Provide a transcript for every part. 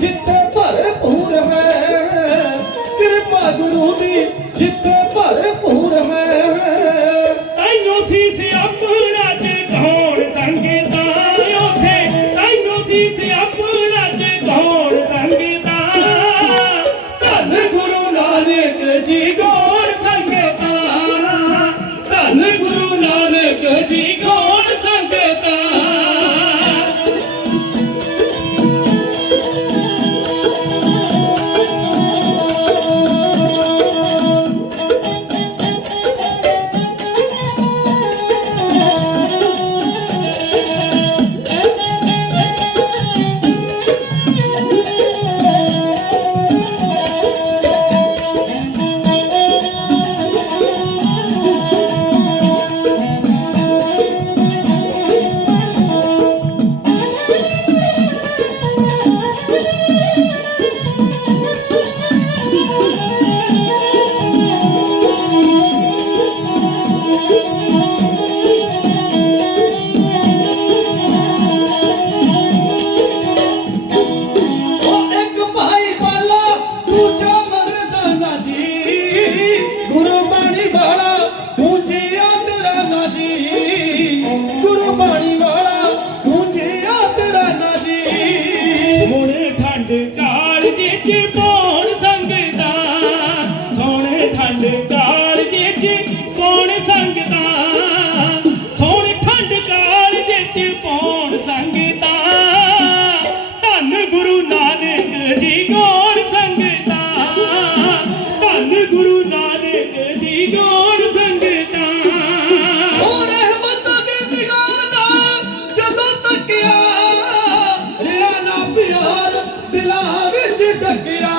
जित ਜੀ ਗੁਰਬਾਣੀ ਬਾਲਾ दिला बिच डकिया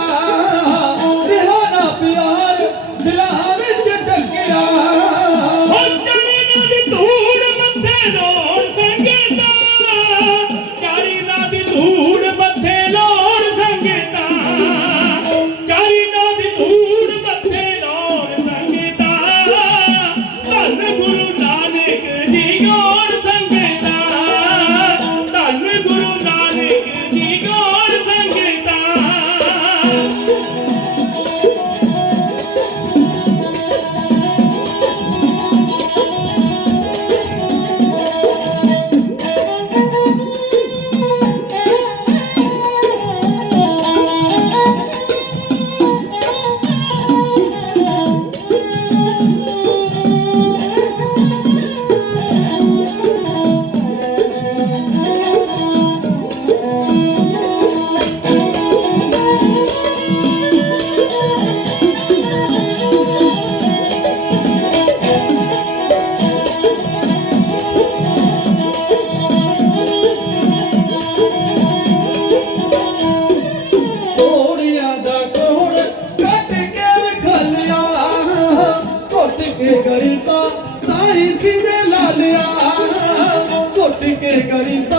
के गरीबा ताई सीने लालिया कोट के गरीबा